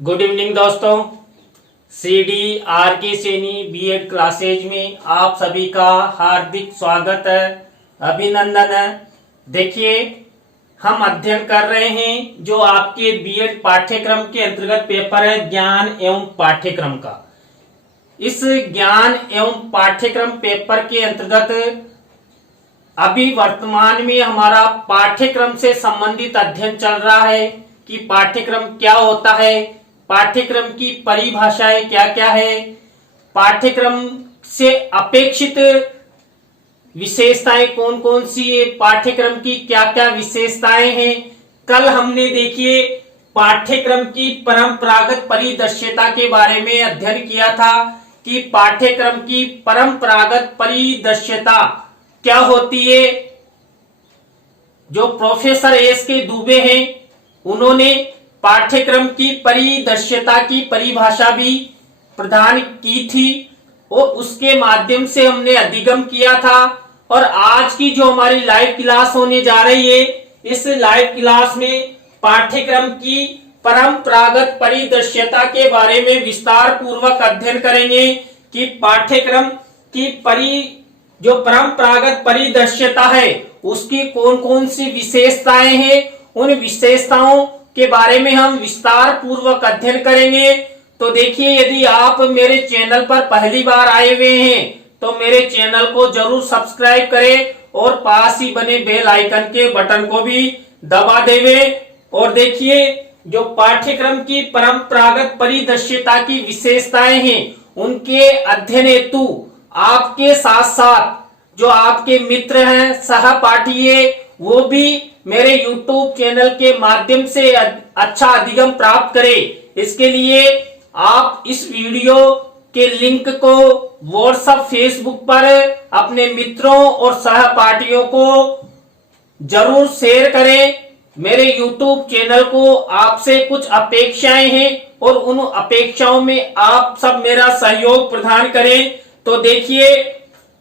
Good evening दोस्तों। CD are के Saini BEd classes में आप सभी का हार्दिक स्वागत है, अभिनंदन है। देखिए, हम अध्ययन कर रहे हैं जो आपके बीएड पाठ्यक्रम के अंतर्गत पेपर है ज्ञान एवं पाठ्यक्रम का। इस ज्ञान एवं पाठ्यक्रम पेपर के अंतर्गत अभी वर्तमान में हमारा पाठ्यक्रम से संबंधित अध्ययन चल रहा है कि पाठ्यक्रम क्या होता है, पाठ्यक्रम की परिभाषाएं क्या क्या है, पाठ्यक्रम से अपेक्षित विशेषताएं कौन कौन सी है, पाठ्यक्रम की क्या क्या विशेषताएं हैं। कल हमने देखिए पाठ्यक्रम की परंपरागत परिदृश्यता के बारे में अध्ययन किया था कि पाठ्यक्रम की परंपरागत परिदृश्यता क्या होती है। जो प्रोफेसर एस के दुबे हैं उन्होंने पाठ्यक्रम की परिदृश्यता की परिभाषा भी प्रदान की थी और उसके माध्यम से हमने अधिगम किया था। और आज की जो हमारी लाइव क्लास होने जा रही है, इस लाइव क्लास में पाठ्यक्रम की परंपरागत परिदृश्यता के बारे में विस्तार पूर्वक अध्ययन करेंगे कि पाठ्यक्रम की जो परंपरागत परिदृश्यता है उसकी कौन कौन सी विशेषताएं हैं। उन विशेषताओं के बारे में हम विस्तार पूर्वक अध्ययन करेंगे। तो देखिए, यदि आप मेरे चैनल पर पहली बार आए हुए हैं तो मेरे चैनल को जरूर सब्सक्राइब करें और पास ही बने बेल आइकन के बटन को भी दबा देवें। और देखिए, जो पाठ्यक्रम की परंपरागत परिदृश्यता की विशेषताएं हैं उनके अध्ययन हेतु आपके साथ साथ जो आपके मित्र हैं, सहपाठी है, वो भी मेरे YouTube चैनल के माध्यम से अच्छा अधिगम प्राप्त करें। इसके लिए आप इस वीडियो के लिंक को व्हाट्सएप, फेसबुक पर अपने मित्रों और सहपाठियों को जरूर शेयर करें। मेरे YouTube चैनल को आपसे कुछ अपेक्षाएं हैं और उन अपेक्षाओं में आप सब मेरा सहयोग प्रदान करें। तो देखिए,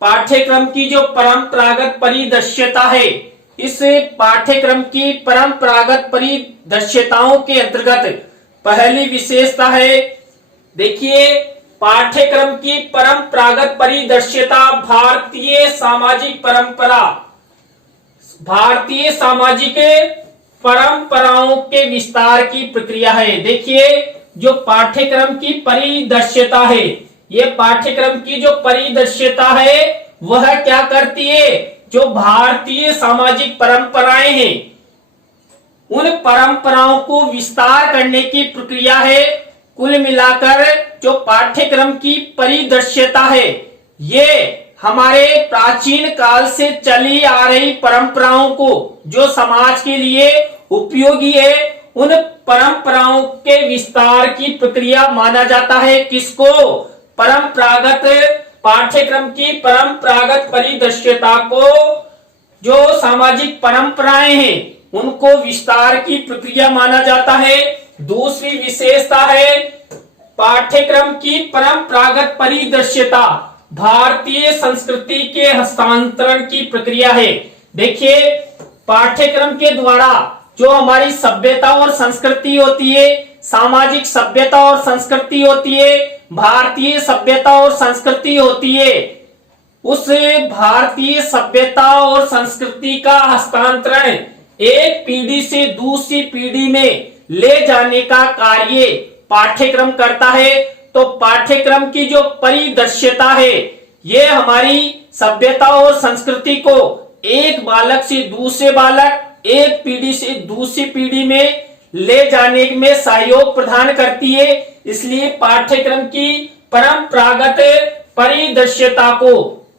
पाठ्यक्रम की जो परंपरागत परिदृश्यता है, इस पाठ्यक्रम की परंपरागत परिदृश्यताओं के अंतर्गत पहली विशेषता है, देखिए, पाठ्यक्रम की परंपरागत परिदृश्यता भारतीय सामाजिक परंपराओं के विस्तार की प्रक्रिया है। देखिए, जो पाठ्यक्रम की परिदृश्यता है, ये पाठ्यक्रम की जो परिदृश्यता है वह क्या करती है, जो भारतीय सामाजिक परंपराएं हैं उन परंपराओं को विस्तार करने की प्रक्रिया है। कुल मिलाकर जो पाठ्यक्रम की परिदृश्यता है, ये हमारे प्राचीन काल से चली आ रही परंपराओं को जो समाज के लिए उपयोगी है, उन परंपराओं के विस्तार की प्रक्रिया माना जाता है। किसको? परंपरागत पाठ्यक्रम की परंपरागत परिदृश्यता को, जो सामाजिक परंपराएं हैं उनको विस्तार की प्रक्रिया माना जाता है। दूसरी विशेषता है, पाठ्यक्रम की परंपरागत परिदृश्यता भारतीय संस्कृति के हस्तांतरण की प्रक्रिया है। देखिए, पाठ्यक्रम के द्वारा जो हमारी सभ्यता और संस्कृति होती है, सामाजिक सभ्यता और संस्कृति होती है, भारतीय सभ्यता और संस्कृति होती है, उस भारतीय सभ्यता और संस्कृति का हस्तांतरण एक पीढ़ी से दूसरी पीढ़ी में ले जाने का कार्य पाठ्यक्रम करता है। तो पाठ्यक्रम की जो परिदृश्यता है, ये हमारी सभ्यता और संस्कृति को एक बालक से दूसरे बालक, एक पीढ़ी से दूसरी पीढ़ी में ले जाने में सहयोग प्रदान करती है। इसलिए पाठ्यक्रम की परंपरागत परिदृश्यता को,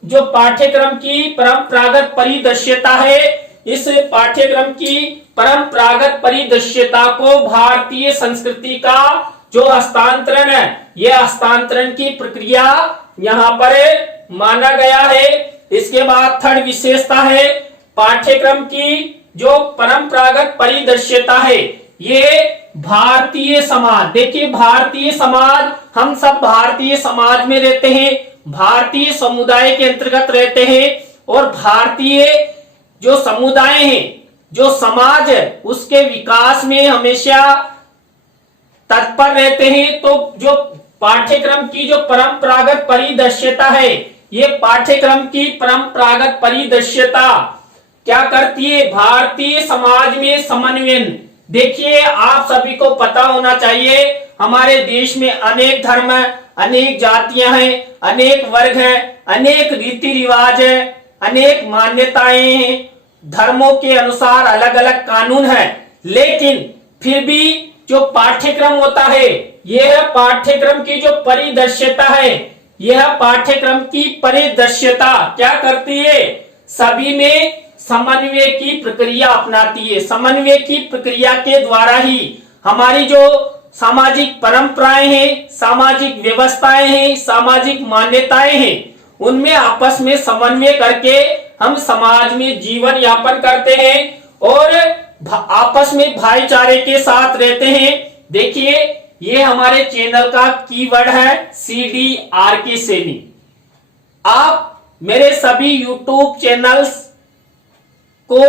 जो पाठ्यक्रम की परंपरागत परिदृश्यता है, इस पाठ्यक्रम की परंपरागत परिदृश्यता को भारतीय संस्कृति का जो हस्तांतरण है, यह हस्तांतरण की प्रक्रिया यहाँ पर माना गया है। इसके बाद थर्ड विशेषता है, पाठ्यक्रम की जो परंपरागत परिदृश्यता है, ये भारतीय समाज। देखिए, भारतीय समाज, हम सब भारतीय समाज में रहते हैं, भारतीय समुदाय के अंतर्गत रहते हैं और भारतीय जो समुदाय हैं, जो समाज है, उसके विकास में हमेशा तत्पर रहते हैं। तो जो पाठ्यक्रम की जो परंपरागत परिदृश्यता है, ये पाठ्यक्रम की परंपरागत परिदृश्यता क्या करती है? भारतीय समाज में समन्वयन। देखिए, आप सभी को पता होना चाहिए, हमारे देश में अनेक धर्म, अनेक जातियां हैं, अनेक वर्ग हैं, अनेक रीति रिवाज है, अनेक मान्यताएं हैं, धर्मों के अनुसार अलग अलग कानून है। लेकिन फिर भी जो पाठ्यक्रम होता है, यह पाठ्यक्रम की जो परिदृश्यता है, यह पाठ्यक्रम की परिदृश्यता क्या करती है? सभी में समन्वय की प्रक्रिया अपनाती है। समन्वय की प्रक्रिया के द्वारा ही हमारी जो सामाजिक परंपराएं हैं, सामाजिक व्यवस्थाएं हैं, सामाजिक मान्यताएं हैं, उनमें आपस में समन्वय करके हम समाज में जीवन यापन करते हैं और आपस में भाईचारे के साथ रहते हैं। देखिए, ये हमारे चैनल का कीवर्ड है CDRK सैनी। आप मेरे सभी यूट्यूब चैनल्स को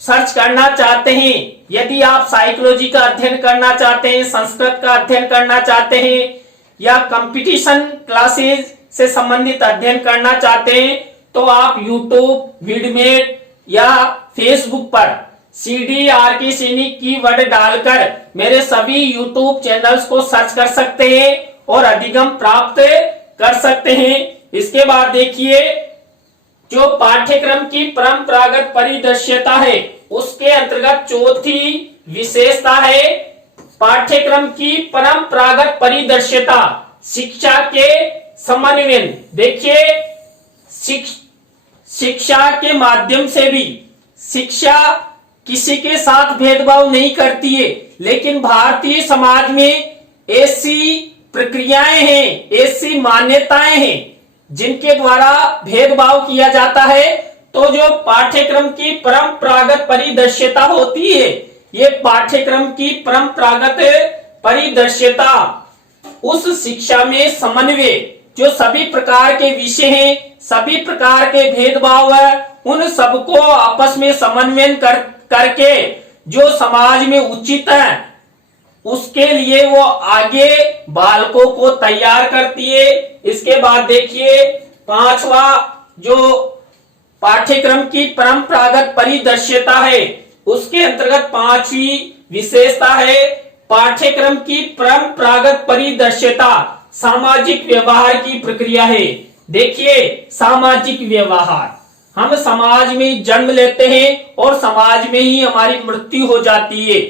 सर्च करना चाहते हैं, यदि आप साइकोलॉजी का अध्ययन करना चाहते हैं, संस्कृत का अध्ययन करना चाहते हैं या कंपटीशन क्लासेस से संबंधित अध्ययन करना चाहते हैं, तो आप यूट्यूब, विडमेट या फेसबुक पर CDRK सैनी कीवर्ड डालकर मेरे सभी यूट्यूब चैनल्स को सर्च कर सकते हैं और अधिगम प्राप्त कर सकते हैं। इसके बाद देखिए, जो पाठ्यक्रम की परंपरागत परिदृश्यता है, उसके अंतर्गत चौथी विशेषता है पाठ्यक्रम की परंपरागत परिदृश्यता, शिक्षा के समन्वयन। देखिए, शिक्षा के माध्यम से भी शिक्षा किसी के साथ भेदभाव नहीं करती है, लेकिन भारतीय समाज में ऐसी प्रक्रियाएं हैं, ऐसी मान्यताएं हैं जिनके द्वारा भेदभाव किया जाता है। तो जो पाठ्यक्रम की परंपरागत परिदृश्यता होती है, ये पाठ्यक्रम की परंपरागत परिदृश्यता उस शिक्षा में समन्वय, जो सभी प्रकार के विषय हैं, सभी प्रकार के भेदभाव है, उन सबको आपस में समन्वय करके जो समाज में उचित है, उसके लिए वो आगे बालकों को तैयार करती है। इसके बाद देखिए, पांचवा जो पाठ्यक्रम की परंपरागत परिदृश्यता है, उसके अंतर्गत पांचवी विशेषता है पाठ्यक्रम की परंपरागत परिदृश्यता सामाजिक व्यवहार की प्रक्रिया है। देखिए, सामाजिक व्यवहार, हम समाज में जन्म लेते हैं और समाज में ही हमारी मृत्यु हो जाती है।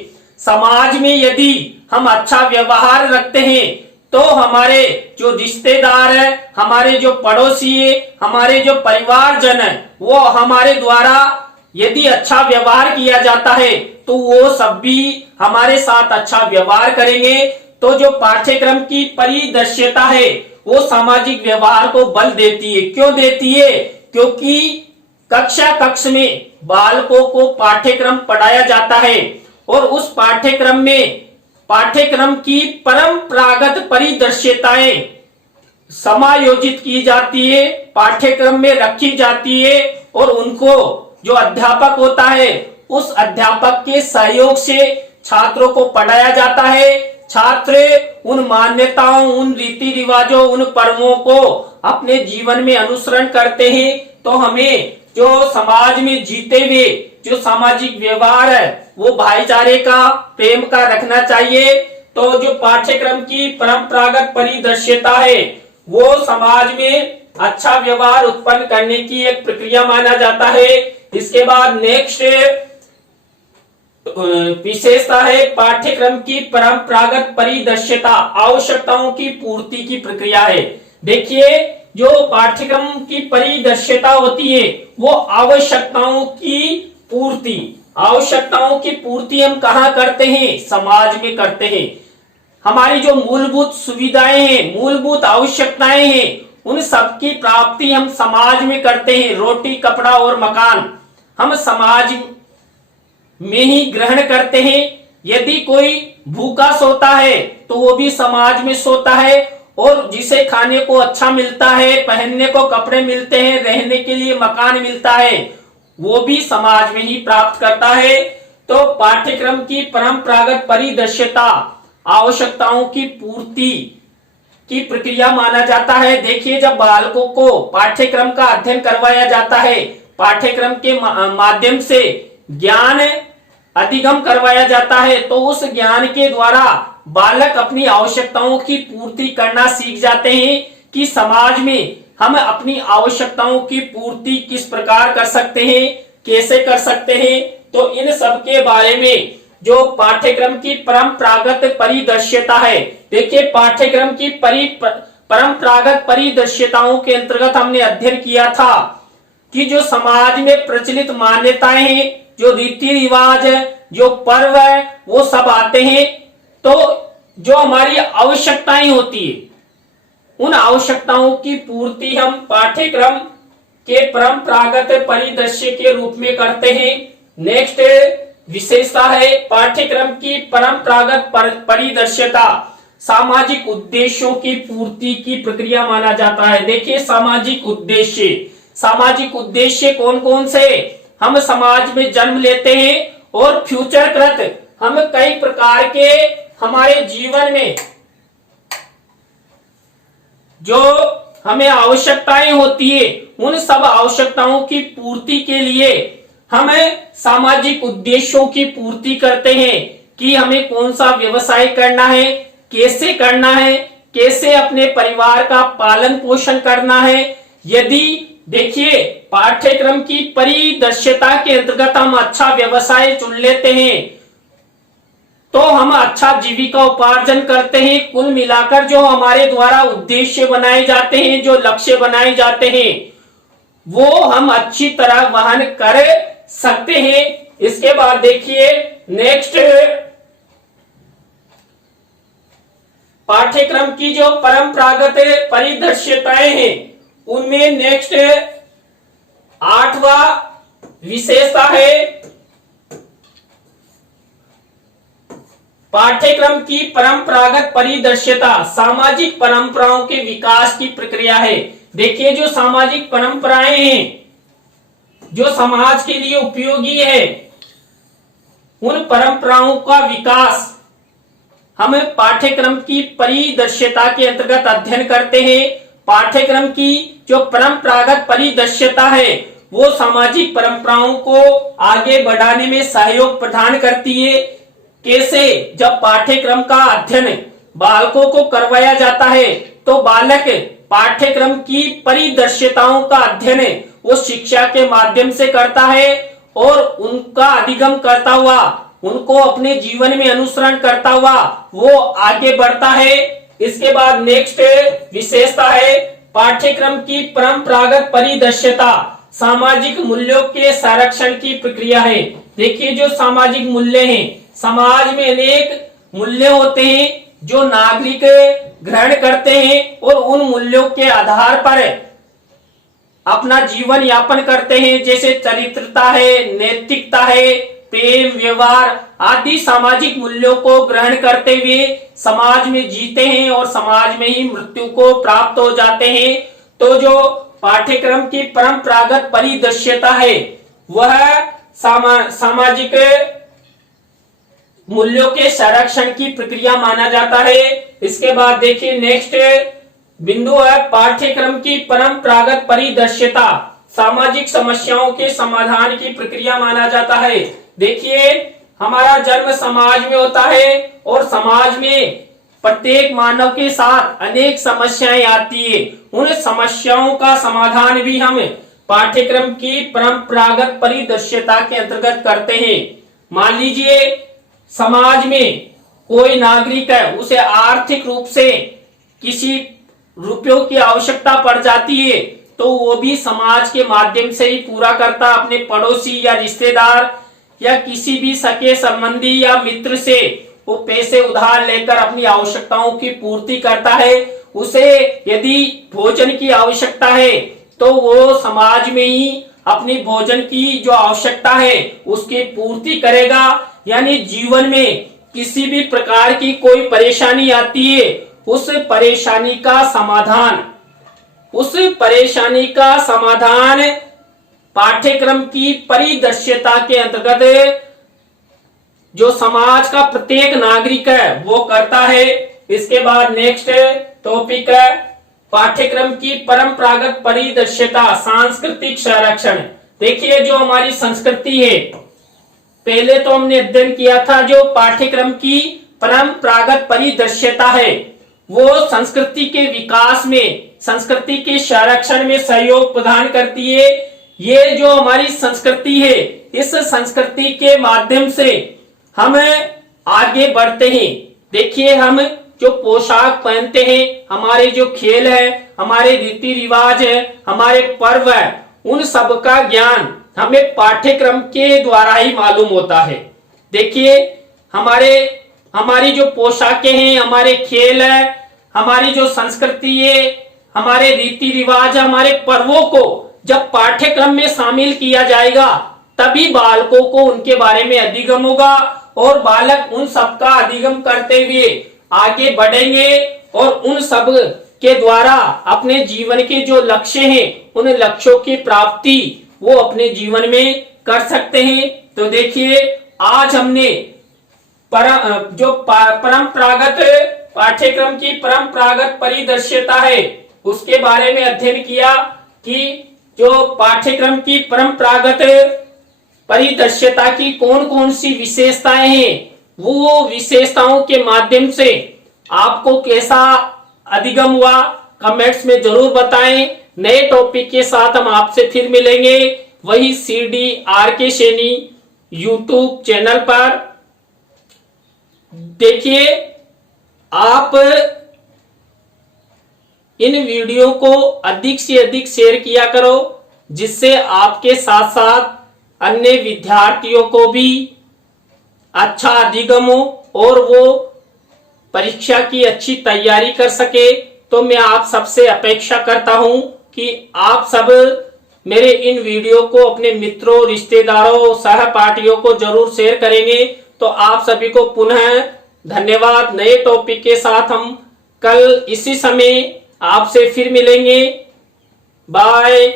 समाज में यदि हम अच्छा व्यवहार रखते हैं तो हमारे जो रिश्तेदार है, हमारे जो पड़ोसी है, हमारे जो परिवारजन है, वो हमारे द्वारा यदि अच्छा व्यवहार किया जाता है तो वो सब भी हमारे साथ अच्छा व्यवहार करेंगे। तो जो पाठ्यक्रम की परिदृश्यता है, वो सामाजिक व्यवहार को बल देती है। क्यों देती है? क्योंकि कक्षा में बालकों को पाठ्यक्रम पढ़ाया जाता है और उस पाठ्यक्रम में पाठ्यक्रम की परंपरागत परिदृश्यताएं समायोजित की जाती है, पाठ्यक्रम में रखी जाती है और उनको जो अध्यापक होता है, उस अध्यापक के सहयोग से छात्रों को पढ़ाया जाता है। छात्र उन मान्यताओं, उन रीति रिवाजों, उन पर्वों को अपने जीवन में अनुसरण करते हैं। तो हमें जो समाज में जीते हुए जो सामाजिक व्यवहार है, वो भाईचारे का, प्रेम का रखना चाहिए। तो जो पाठ्यक्रम की परंपरागत परिदृश्यता है, वो समाज में अच्छा व्यवहार उत्पन्न करने की एक प्रक्रिया माना जाता है। इसके बाद नेक्स्ट विशेषता है पाठ्यक्रम की परंपरागत परिदृश्यता आवश्यकताओं की पूर्ति की प्रक्रिया है। देखिए, जो पाठ्यक्रम की परिदृश्यता होती है, वो आवश्यकताओं की पूर्ति हम कहाँ करते हैं? समाज में करते हैं। हमारी जो मूलभूत सुविधाएं हैं, मूलभूत आवश्यकताएं हैं, उन सबकी प्राप्ति हम समाज में करते हैं। रोटी, कपड़ा और मकान हम समाज में ही ग्रहण करते हैं। यदि कोई भूखा सोता है तो वो भी समाज में सोता है, और जिसे खाने को अच्छा मिलता है, पहनने को कपड़े मिलते हैं, रहने के लिए मकान मिलता है, वो भी समाज में ही प्राप्त करता है। तो पाठ्यक्रम की परंपरागत परिदृश्यता आवश्यकताओं की पूर्ति की प्रक्रिया माना जाता है। देखिए, जब बालकों को पाठ्यक्रम का अध्ययन करवाया जाता है, पाठ्यक्रम के माध्यम से ज्ञान अधिगम करवाया जाता है, तो उस ज्ञान के द्वारा बालक अपनी आवश्यकताओं की पूर्ति करना सीख जाते हैं कि समाज में हम अपनी आवश्यकताओं की पूर्ति किस प्रकार कर सकते हैं, कैसे कर सकते हैं। तो इन सब के बारे में जो पाठ्यक्रम की परंपरागत परिदृश्यता है, देखिए पाठ्यक्रम की परंपरागत परिदृश्यताओं के अंतर्गत हमने अध्ययन किया था कि जो समाज में प्रचलित मान्यताएं हैं, जो रीति रिवाज है, जो पर्व है, वो सब आते हैं। तो जो हमारी आवश्यकताएं होती है, उन आवश्यकताओं की पूर्ति हम पाठ्यक्रम के परंपरागत परिदृश्य के रूप में करते हैं। नेक्स्ट विशेषता है पाठ्यक्रम की परंपरागत परिदृश्यता सामाजिक उद्देश्यों की पूर्ति की प्रक्रिया माना जाता है। देखिए, सामाजिक उद्देश्य कौन कौन से? हम समाज में जन्म लेते हैं और फ्यूचर कृत हम कई प्रकार के हमारे जीवन में जो हमें आवश्यकताएं होती है, उन सब आवश्यकताओं की पूर्ति के लिए हमें सामाजिक उद्देश्यों की पूर्ति करते हैं कि हमें कौन सा व्यवसाय करना है, कैसे करना है, कैसे अपने परिवार का पालन पोषण करना है। यदि देखिए पाठ्यक्रम की परिदृश्यता के अंतर्गत हम अच्छा व्यवसाय चुन लेते हैं तो हम अच्छा जीविका उपार्जन करते हैं। कुल मिलाकर जो हमारे द्वारा उद्देश्य बनाए जाते हैं, जो लक्ष्य बनाए जाते हैं, वो हम अच्छी तरह वहन कर सकते हैं। इसके बाद देखिए नेक्स्ट पाठ्यक्रम की जो परंपरागत परिदृश्यताएं हैं, उनमें नेक्स्ट 8वां विशेषता है पाठ्यक्रम की परंपरागत परिदृश्यता सामाजिक परंपराओं के विकास की प्रक्रिया है। देखिए, जो सामाजिक परंपराएं हैं, जो समाज के लिए उपयोगी है, उन परंपराओं का विकास हम पाठ्यक्रम की परिदृश्यता के अंतर्गत अध्ययन करते हैं। पाठ्यक्रम की जो परंपरागत परिदृश्यता है, वो सामाजिक परंपराओं को आगे बढ़ाने में सहयोग प्रदान करती है। कैसे? जब पाठ्यक्रम का अध्ययन बालकों को करवाया जाता है तो बालक पाठ्यक्रम की परिदृश्यताओं का अध्ययन वो शिक्षा के माध्यम से करता है और उनका अधिगम करता हुआ, उनको अपने जीवन में अनुसरण करता हुआ वो आगे बढ़ता है। इसके बाद नेक्स्ट विशेषता है पाठ्यक्रम की परंपरागत परिदृश्यता सामाजिक मूल्यों के संरक्षण की प्रक्रिया है। देखिए, जो सामाजिक मूल्य हैं, समाज में अनेक मूल्य होते हैं जो नागरिक ग्रहण करते हैं और उन मूल्यों के आधार पर अपना जीवन यापन करते हैं। जैसे चरित्रता है, नैतिकता है, प्रेम, व्यवहार आदि सामाजिक मूल्यों को ग्रहण करते हुए समाज में जीते हैं और समाज में ही मृत्यु को प्राप्त हो जाते हैं। तो जो पाठ्यक्रम की परंपरागत परिदृश्यता है वह सामाजिक मूल्यों के संरक्षण की प्रक्रिया माना जाता है। इसके बाद देखिए नेक्स्ट बिंदु है पाठ्यक्रम की परंपरागत परिदृश्यता सामाजिक समस्याओं के समाधान की प्रक्रिया माना जाता है। देखिए, हमारा जन्म समाज में होता है और समाज में प्रत्येक मानव के साथ अनेक समस्याएं आती है। उन समस्याओं का समाधान भी हम पाठ्यक्रम की परंपरागत परिदृश्यता के अंतर्गत करते हैं। मान लीजिए समाज में कोई नागरिक है, उसे आर्थिक रूप से किसी रुपयों की आवश्यकता पड़ जाती है तो वो भी समाज के माध्यम से ही पूरा करता। अपने पड़ोसी या रिश्तेदार या किसी भी सगे संबंधी या मित्र से वो पैसे उधार लेकर अपनी आवश्यकताओं की पूर्ति करता है। उसे यदि भोजन की आवश्यकता है तो वो समाज में ही अपनी भोजन की जो आवश्यकता है उसकी पूर्ति करेगा। यानी जीवन में किसी भी प्रकार की कोई परेशानी आती है, उस परेशानी का समाधान पाठ्यक्रम की परिदृश्यता के अंतर्गत जो समाज का प्रत्येक नागरिक है वो करता है। इसके बाद नेक्स्ट टॉपिक है पाठ्यक्रम की परंपरागत परिदृश्यता, सांस्कृतिक संरक्षण। देखिए जो हमारी संस्कृति है, पहले तो हमने अध्ययन किया था जो पाठ्यक्रम की परंपरागत परिदृश्यता है वो संस्कृति के विकास में, संस्कृति के संरक्षण में सहयोग प्रदान करती है। ये जो हमारी संस्कृति है, इस संस्कृति के माध्यम से हम आगे बढ़ते हैं। देखिए हम जो पोशाक पहनते हैं, हमारे जो खेल है, हमारे रीति रिवाज है, हमारे पर्व है, उन सब का ज्ञान हमें पाठ्यक्रम के द्वारा ही मालूम होता है। देखिए हमारी जो पोशाकें हैं, हमारे खेल है, हमारी जो संस्कृति है, हमारे रीति रिवाज, हमारे पर्वों को जब पाठ्यक्रम में शामिल किया जाएगा तभी बालकों को उनके बारे में अधिगम होगा और बालक उन सब का अधिगम करते हुए आगे बढ़ेंगे और उन सब के द्वारा अपने जीवन के जो लक्ष्य हैं उन लक्ष्यों की प्राप्ति वो अपने जीवन में कर सकते हैं। तो देखिए आज हमने परंपरागत पाठ्यक्रम की परंपरागत परिदृश्यता है उसके बारे में अध्ययन किया कि जो पाठ्यक्रम की परंपरागत परिदृश्यता की कौन कौन सी विशेषताएं हैं, वो विशेषताओं के माध्यम से आपको कैसा अधिगम हुआ कमेंट्स में जरूर बताएं। नए टॉपिक के साथ हम आपसे फिर मिलेंगे वही CDRK सैनी यूट्यूब चैनल पर। देखिए आप इन वीडियो को अधिक से अधिक शेयर किया करो जिससे आपके साथ साथ अन्य विद्यार्थियों को भी अच्छा अधिगम हो और वो परीक्षा की अच्छी तैयारी कर सके। तो मैं आप सबसे अपेक्षा करता हूं कि आप सब मेरे इन वीडियो को अपने मित्रों, रिश्तेदारों, सहपाठियों को जरूर शेयर करेंगे। तो आप सभी को पुनः धन्यवाद। नए टॉपिक के साथ हम कल इसी समय आपसे फिर मिलेंगे। बाय।